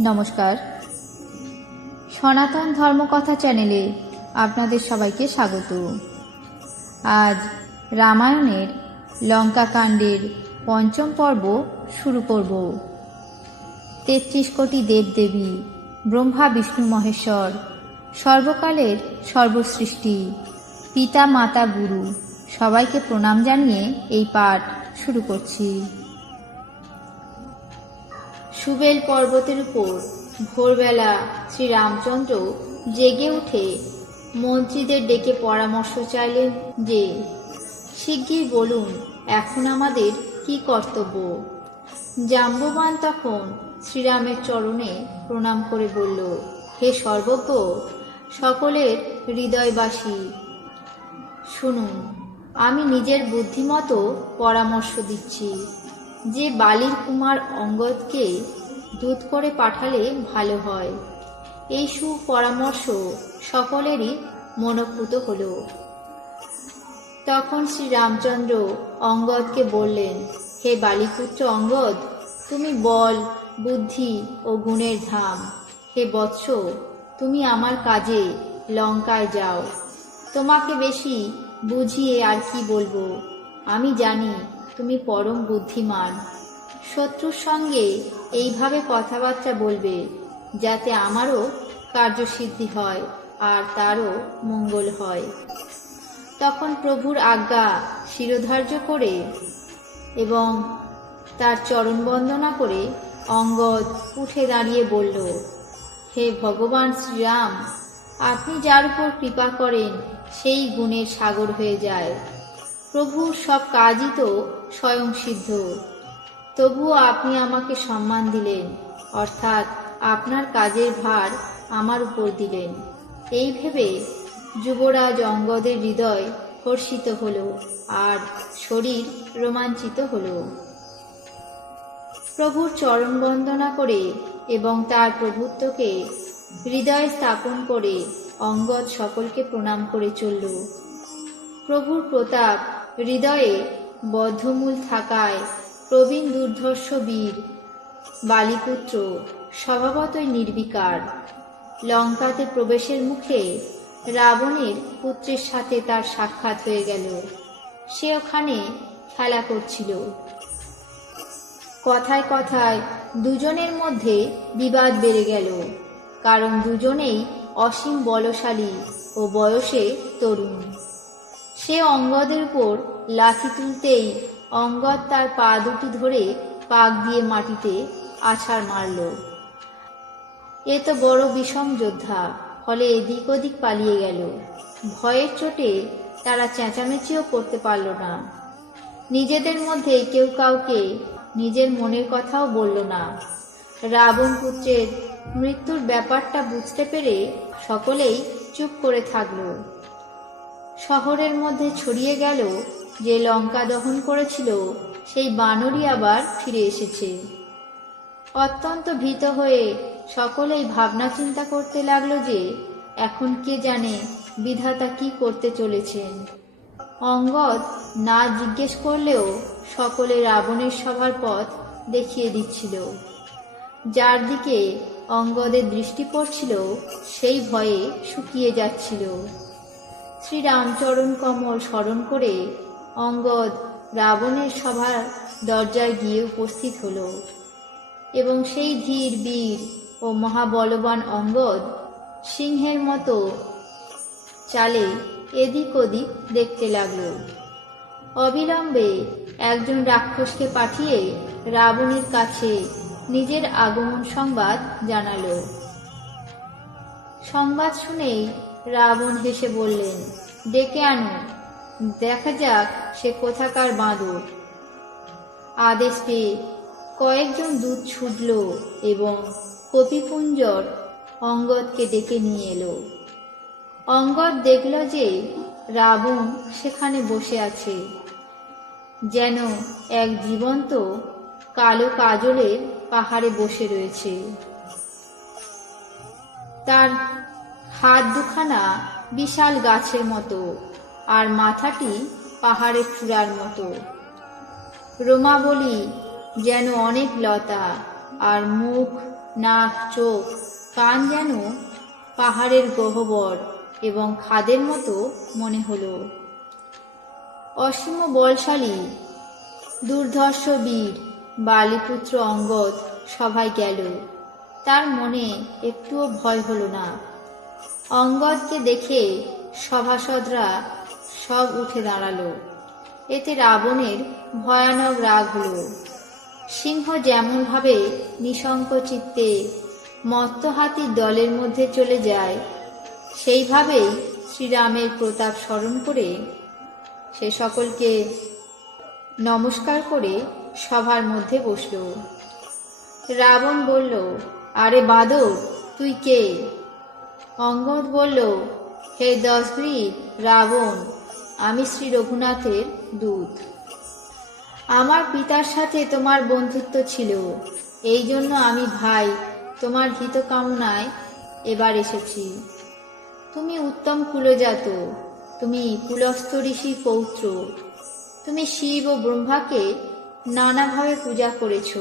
নমস্কার। সনাতন ধর্মকথা চ্যানেলে আপনাদের সবাইকে স্বাগত। আজ রামায়ণের লঙ্কাকাণ্ডের পঞ্চম পর্ব শুরু করব। তেত্রিশ কোটি দেবদেবী, ব্রহ্মা, বিষ্ণু, মহেশ্বর, সর্বকালের সর্বসৃষ্টি, পিতা, মাতা, গুরু, সবাইকে প্রণাম জানিয়ে এই পাঠ শুরু করছি। সুবেল পর্বতের উপর ভোরবেলা শ্রীরামচন্দ্র জেগে উঠে মন্ত্রীদের ডেকে পরামর্শ চাইলেন যে, শিগগির বলুন, এখন আমাদের কি কর্তব্য? জাম্ববান তখন শ্রীরামের চরণে প্রণাম করে বলল, হে সর্বজ্ঞ, সকলের হৃদয়বাসী, শুনুন, আমি নিজের বুদ্ধিমতো পরামর্শ দিচ্ছি। যে বালির কুমার অঙ্গদকে দূত করে পাঠালে ভালো হয়। এই সুপরামর্শ সকলেরই মনোভূত হলো। তখন শ্রী রামচন্দ্র অঙ্গদকে বললেন, হে বালিপুত্র অঙ্গদ, তুমি বল, বুদ্ধি ও গুণের ধাম। হে বৎস, তুমি আমার কাজে লঙ্কায় যাও। তোমাকে বেশি বুঝিয়ে আর কি বলব? আমি জানি তুমি পরম বুদ্ধিমান। শত্রুর সঙ্গে এইভাবে কথাবার্তা বলবে, যাতে আমারও কার্যসিদ্ধি হয় আর তারও মঙ্গল হয়। তখন প্রভুর আজ্ঞা শিরোধার্য করে এবং তার চরণ বন্দনা করে অঙ্গদ উঠে দাঁড়িয়ে বলল, হে ভগবান শ্রীরাম, আপনি যার উপর কৃপা করেন, সেই গুণের সাগর হয়ে যায়। প্রভুর সব কাজই তো স্বয়ং সিদ্ধ। তবুও আপনি আমাকে সম্মান দিলেন, অর্থাৎ আপনার কাজের ভার আমার উপর দিলেন। এই ভেবে যুবরাজ অঙ্গদের হৃদয় হর্ষিত হল আর শরীর রোমাঞ্চিত হল। প্রভুর চরণ বন্দনা করে এবং তার প্রভুত্বকে হৃদয় স্থাপন করে অঙ্গদ সকলকে প্রণাম করে চলল। প্রভুর প্রতাপ হৃদয়ে বদ্ধমূল থাকায় প্রবীণ দুর্ধর্ষ বীর, বালিপুত্র স্বভাবতই নির্বিকার। লঙ্কাতে প্রবেশের মুখে রাবণের পুত্রের সাথে তার সাক্ষাৎ হয়ে গেল। সে ওখানে খেলা করছিল। কথায় কথায় দুজনের মধ্যে বিবাদ বেড়ে গেল। কারণ দুজনেই অসীম বলশালী ও বয়সে তরুণ। সে অঙ্গদের উপর লাথি তুলতেই অঙ্গদ তার পা দুটি ধরে পাক দিয়ে মাটিতে আছাড় মারল। এ তো বড় বিষম যোদ্ধা, ফলে এদিক ওদিক পালিয়ে গেল। ভয়ের চোটে তারা চেঁচামেচিও করতে পারল না। নিজেদের মধ্যে কেউ কাউকে নিজের মনের কথাও বলল না। রাবণ পুত্রের মৃত্যুর ব্যাপারটা বুঝতে পেরে সকলেই চুপ করে থাকল। শহরের মধ্যে ছড়িয়ে গেল যে লঙ্কা দহন করেছিল, সেই বানরই আবার ফিরে এসেছে। অত্যন্ত ভীত হয়ে সকলেই ভাবনা চিন্তা করতে লাগল যে, এখন কে জানে বিধাতা কি করতে চলেছেন। অঙ্গদ না জিজ্ঞেস করলেও সকলে রাবণের সভার পথ দেখিয়ে দিচ্ছিল। যার দিকে অঙ্গদের দৃষ্টি পড়ছিল, সেই ভয়ে শুকিয়ে যাচ্ছিল। শ্রীরামচরণ কমল স্মরণ করে অঙ্গদ রাবণের সভার দরজায় গিয়ে উপস্থিত হল। এবং সেই ধীর বীর ও মহাবলবান অঙ্গদ সিংহের মতো চালে এদিক ওদিক দেখতে লাগল। অবিলম্বে একজন রাক্ষসকে পাঠিয়ে রাবণের কাছে নিজের আগমন সংবাদ জানালো। সংবাদ শুনেই রাবণ হেসে বললেন, ডেকে আনো। দেখা যাক সে কোথাকার বাঁদর। আদেশ পেয়ে কয়েকজন দুধ ছুটল এবং কপিপুঞ্জর অঙ্গদকে ডেকে নিয়ে এলো। অঙ্গদ দেখল যে রাবণ সেখানে বসে আছে, যেন এক জীবন্ত কালো কাজলের পাহাড়ে বসে রয়েছে। তার হাত দুখানা বিশাল গাছের মতো। আর মাথাটি পাহাড়ের চূড়ার মতো। রোমাবলী যেন অনেক লতা আর মুখ, নাক, চোখ, কান যেন পাহাড়ের গহ্বর এবং খাদের মতো মনে হলো। অসীম বলশালী, দুর্ধর্ষ বীর, বালিপুত্র অঙ্গদ সভায় গেল। তার মনে একটুও ভয় হলো না। অঙ্গদকে দেখে সভাসদরা সব উঠে দাঁড়াল। এতে রাবণের ভয়ানক রাগ হলো। সিংহ যেমনভাবে নিশঙ্ক চিত্তে মত্ত হাতির দলের মধ্যে চলে যায়, সেইভাবেই শ্রীরামের প্রতাপ স্মরণ করে সে সকলকে নমস্কার করে সভার মধ্যে বসল। রাবণ বলল, আরে বাদর তুই কে? অঙ্গদ বলল, হে দশগ্রীব, রাবণ। আমি শ্রী রঘুনাথের দূত। আমার পিতার সাথে তোমার বন্ধুত্ব ছিল। এই জন্য আমি ভাই, তোমার হিত কামনায় এবার এসেছি। তুমি উত্তম কুলজাত, তুমি কুলস্থ ঋষি পৌত্র। তুমি শিব ও ব্রহ্মাকে নানাভাবে পূজা করেছ।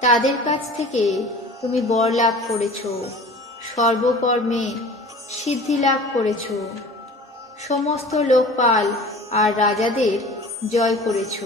তাদের কাছ থেকে তুমি বর লাভ করেছ। সর্বকর্মে সিদ্ধি লাভ করেছ। সমস্ত লোকপাল আর রাজাদের জয় করেছ।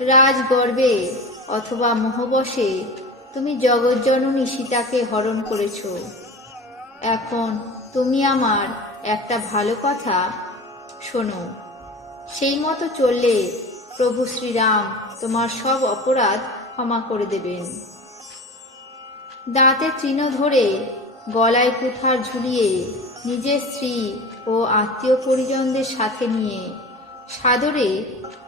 রাজগর্বে অথবা মোহবশে তুমি জগজ্জননী সীতাকে হরণ করেছ। এখন তুমি আমার একটা ভালো কথা শোনো। সেই মতো চললে প্রভু শ্রীরাম তোমার সব অপরাধ ক্ষমা করে দেবেন। দাঁতে তৃণ ধরে গলায় কুঠার ঝুলিয়ে নিজের স্ত্রী ও আত্মীয় পরিজনদের সাথে নিয়ে সাদরে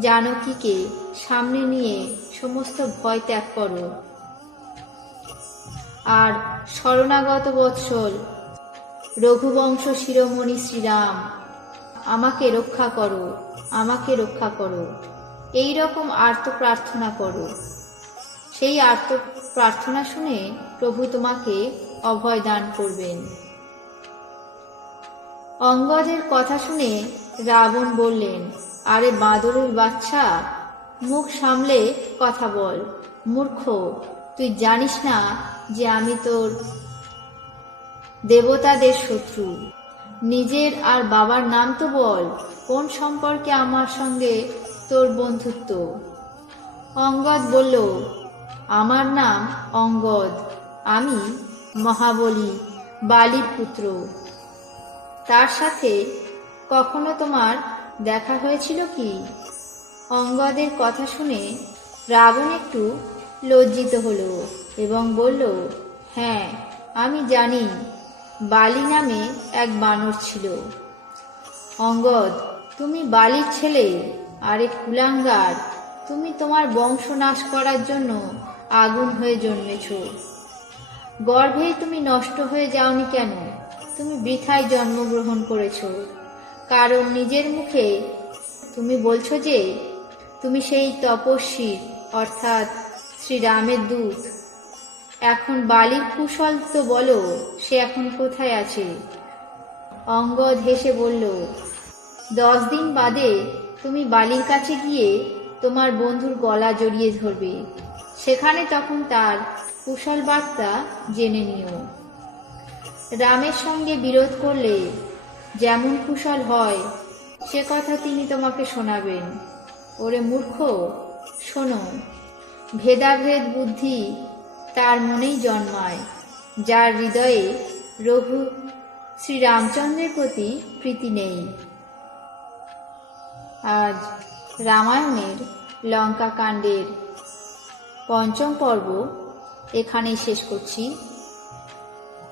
জানকীকে সামনে নিয়ে সমস্ত ভয় ত্যাগ করো। আর শরণাগত বৎসল রঘুবংশ শিরোমণি শ্রীরাম, আমাকে রক্ষা করো, আমাকে রক্ষা করো। এই রকম আর্ত প্রার্থনা করো। সেই আর্ত প্রার্থনা শুনে প্রভু তোমাকে অভয় দান করবেন। অঙ্গদের কথা শুনে রাবণ বললেন, আরে বাঁদরের বাচ্চা, মুখ সামলে কথা বল। মূর্খ, তুই জানিস না যে আমি তোর দেবতাদের শত্রু। নিজের আর বাবার নাম তো বল, কোন সম্পর্কে আমার সঙ্গে তোর বন্ধুত্ব? অঙ্গদ বলল, আমার নাম অঙ্গদ। আমি মহাবলী, বালির পুত্র। তার সাথে কখনো তোমার দেখা হয়েছিল কি? অঙ্গদের কথা শুনে রাবণ একটু লজ্জিত হলো এবং বলল হ্যাঁ আমি জানি, বালি নামে এক বানর ছিল। অঙ্গদ, তুমি বালির ছেলে, আরে কুলাঙ্গার। তুমি তোমার বংশ নাশ করার জন্য আগুন হয়ে জন্মেছ। গর্ভে তুমি নষ্ট হয়ে যাওনি কেন? তুমি বৃথায় জন্মগ্রহণ করেছ। কারণ নিজের মুখে তুমি বলছো যে, তুমি সেই তপস্বী, অর্থাৎ শ্রীরামের দূত। এখন বালির কুশল তো বলো, সে এখন কোথায় আছে? অঙ্গদ হেসে বলল, দশ দিন বাদে তুমি বালির কাছে গিয়ে তোমার বন্ধুর গলা জড়িয়ে ধরবে। সেখানে তখন তার কুশল বার্তা জেনে নিও। রামের সঙ্গে বিরোধ করলে যেমন কুশল হয়, সে কথা তিনি তোমাকে শোনাবেন। ওরে মূর্খ, শোনো, ভেদাভেদ বুদ্ধি তার মনেই জন্মায়, যার হৃদয়ে রঘু শ্রীরামচন্দ্রের প্রতি প্রীতি নেই। আজ রামায়ণের লঙ্কা কাণ্ডের পঞ্চম পর্ব এখানেই শেষ করছি।